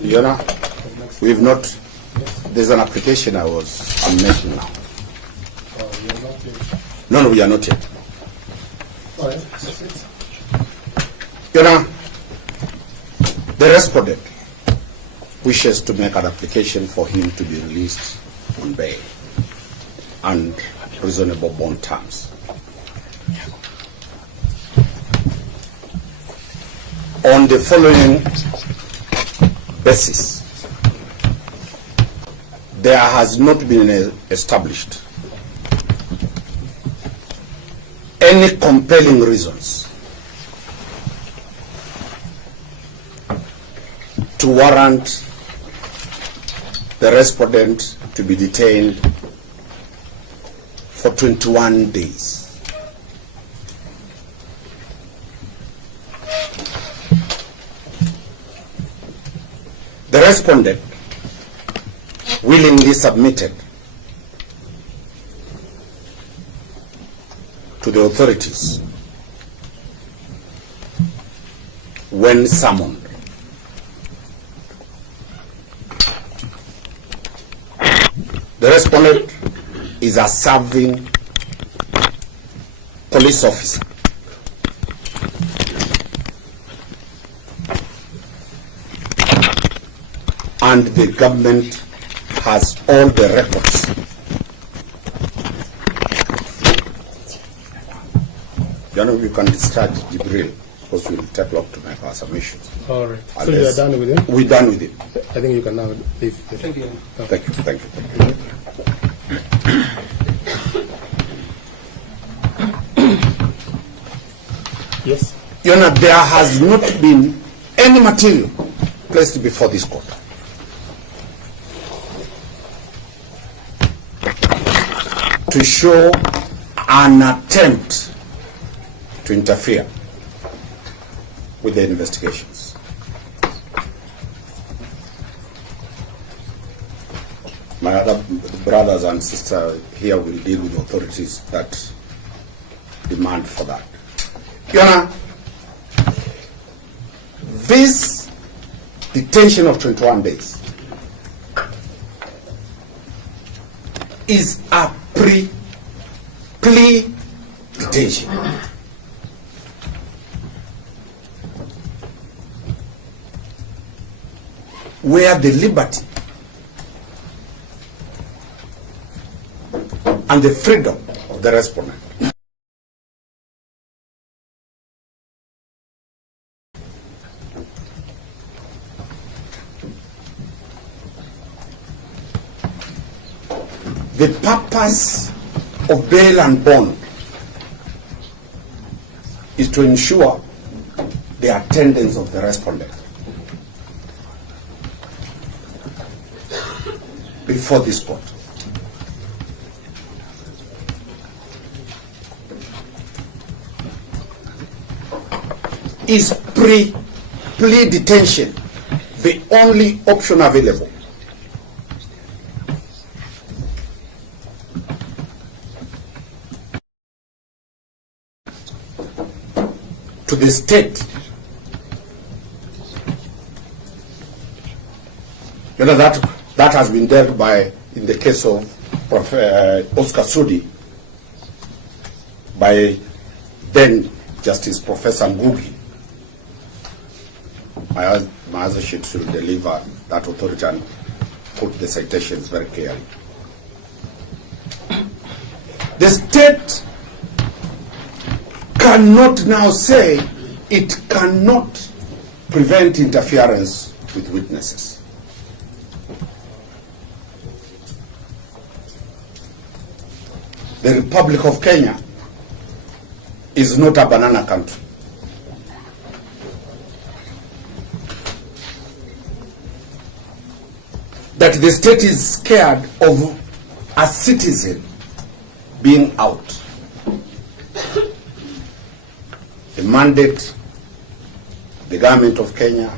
You know, we've not. There's an application I'm making now. No, we are not yet. You know, the respondent wishes to make an application for him to be released on bail and reasonable bond terms. On the following basis, there has not been established any compelling reasons to warrant the respondent to be detained for 21 days. The respondent willingly submitted to the authorities when summoned. The respondent is a serving police officer. And the government has all the records. You know, you can discharge Jibril because we will take long to make our submissions. All right. So you are done with him? We're done with it. I think you can now leave. Thank you. Thank you. Thank you. Thank you. Yes. You know, there has not been any material placed before this court to show an attempt to interfere with the investigations. My other brothers and sisters here will deal with the authorities that demand for that. You know, this detention of 21 days is a plea detention. Where the liberty and the freedom of the respondent the purpose of bail and bond is to ensure the attendance of the respondent before this court. Is plea detention the only option available? To the state. You know, that has been dealt by, in the case of Oscar Sudi, by then Justice Professor Ngugi. My other sheet should deliver that authority and put the citations very clearly. The state cannot now say it cannot prevent interference with witnesses. The Republic of Kenya is not a banana country. That the state is scared of a citizen being out. The mandate, the government of Kenya,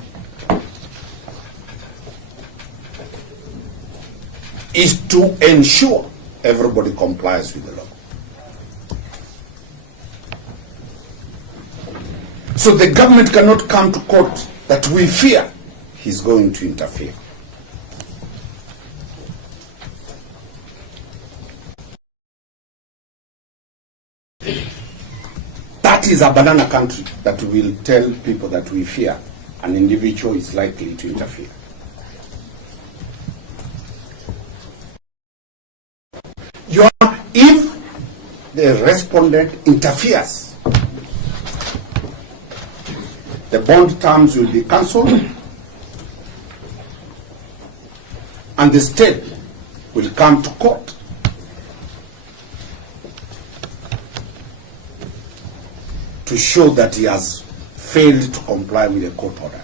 is to ensure everybody complies with the law. So the government cannot come to court that we fear he's going to interfere. That is a banana country that will tell people that we fear an individual is likely to interfere. If the respondent interferes, the bond terms will be cancelled and the state will come to court to show that he has failed to comply with the court orders.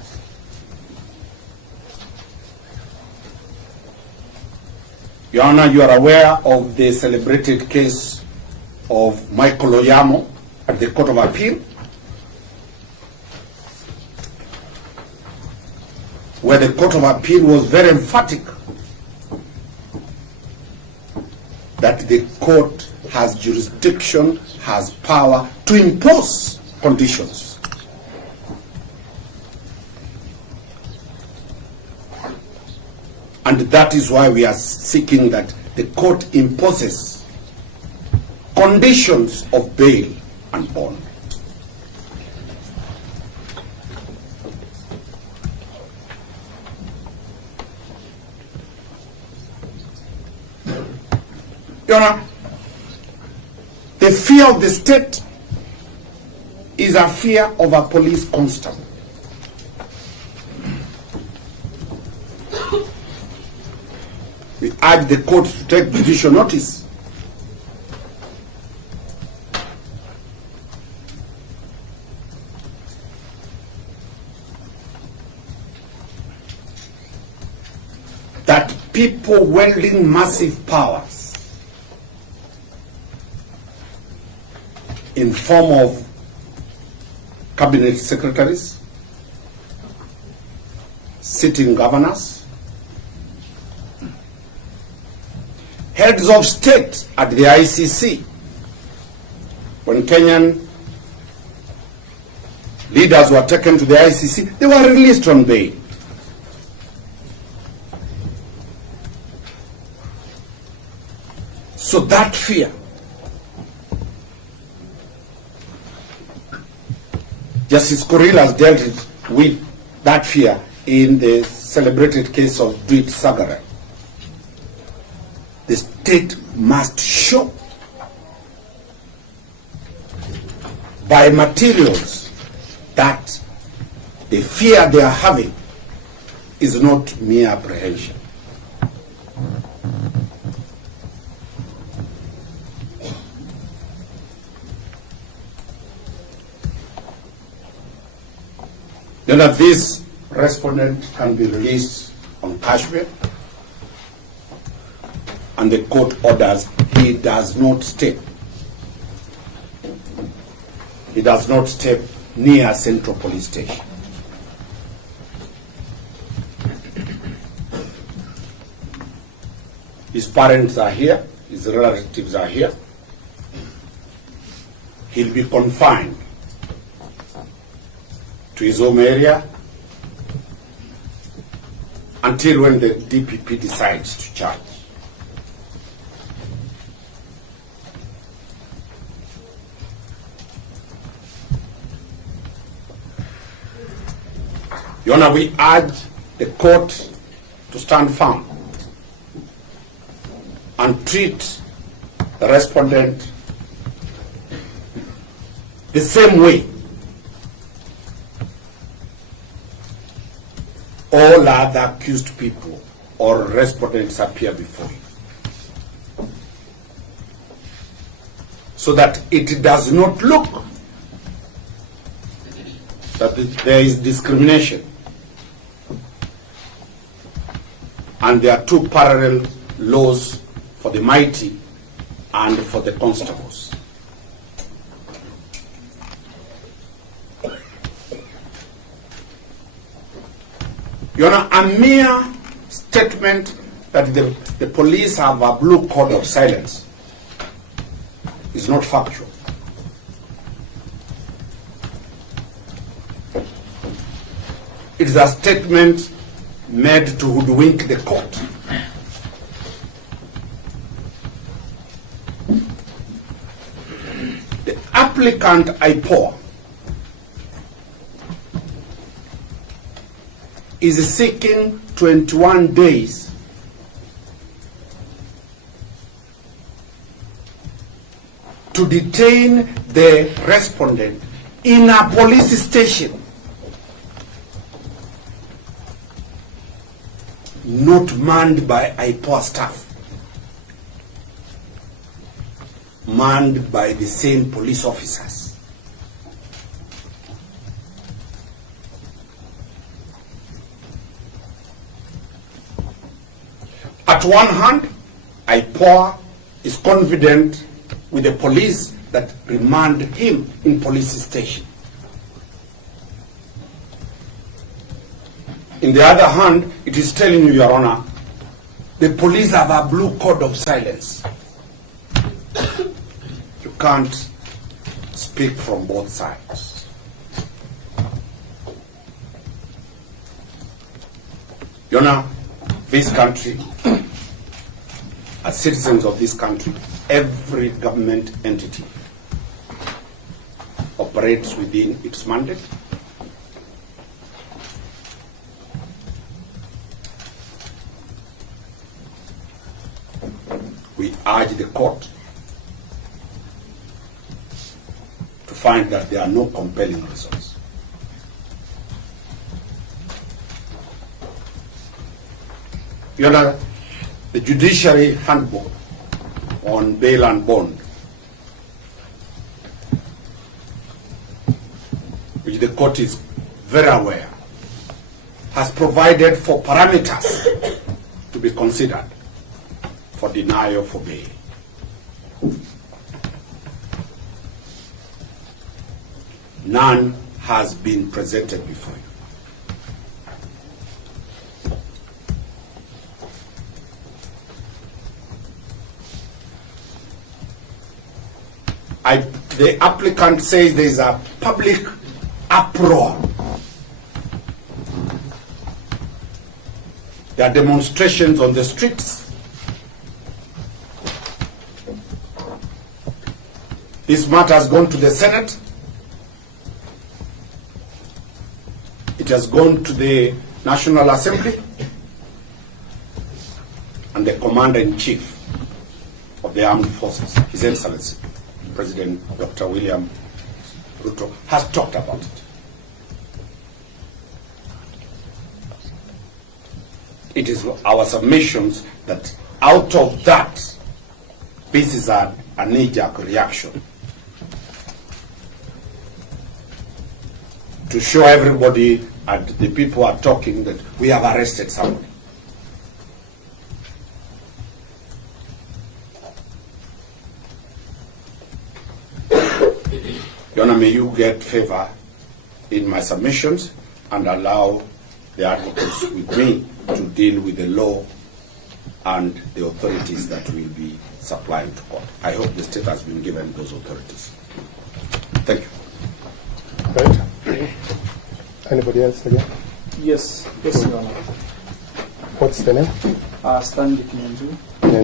Your Honor, you are aware of the celebrated case of Michael Oyamo at the Court of Appeal, where the Court of Appeal was very emphatic that the court has jurisdiction, has power to impose conditions. And that is why we are seeking that the court imposes conditions of bail and bond. Your Honor, the fear of the state is a fear of a police constable. We urge the court to take judicial notice that people wielding massive powers in form of cabinet secretaries, sitting governors, heads of state at the ICC, when Kenyan leaders were taken to the ICC, they were released on bail. So that fear, Justice Kuril has dealt with that fear in the celebrated case of Dwight Sagare. The state must show by materials that the fear they are having is not mere apprehension. Then that this respondent can be released on cash bail, and the court orders he does not stay. He does not stay near Central Police Station. His parents are here, his relatives are here. He'll be confined to his home area until when the DPP decides to charge. Your Honor, we urge the court to stand firm and treat the respondent the same way all other accused people or respondents appear before you, so that it does not look that there is discrimination and there are two parallel laws for the mighty and for the constables. Your Honor, a mere statement that the police have a blue code of silence is not factual. It is a statement made to hoodwink the court. The applicant, Ipoa, is seeking 21 days to detain the respondent in a police station, not manned by Ipoa staff, manned by the same police officers. At one hand, Ipoa is confident with the police that remand him in police station. In the other hand, it is telling you, Your Honor, the police have a blue code of silence. You can't speak from both sides. Your Honor, this country, as citizens of this country, every government entity operates within its mandate. We urge the court to find that there are no compelling reasons. Your Honor, the Judiciary Handbook on bail and bond, which the court is very aware, has provided for parameters to be considered for denial for bail. None has been presented before you. The applicant says there is a public uproar. There are demonstrations on the streets. This matter has gone to the Senate. It has gone to the National Assembly and the Commander-in-Chief of the Armed Forces, His Excellency, President Dr. William Ruto, has talked about it. It is our submissions that out of that, this is a knee-jerk reaction to show everybody and the people are talking that we have arrested somebody. Your Honor, may you get favor in my submissions and allow the advocates with me to deal with the law and the authorities that will be supplying to court. I hope the state has been given those authorities. Thank you. Right. Anybody else again? Yes, Your Honor. What's the name? Stanley Kinyanjui.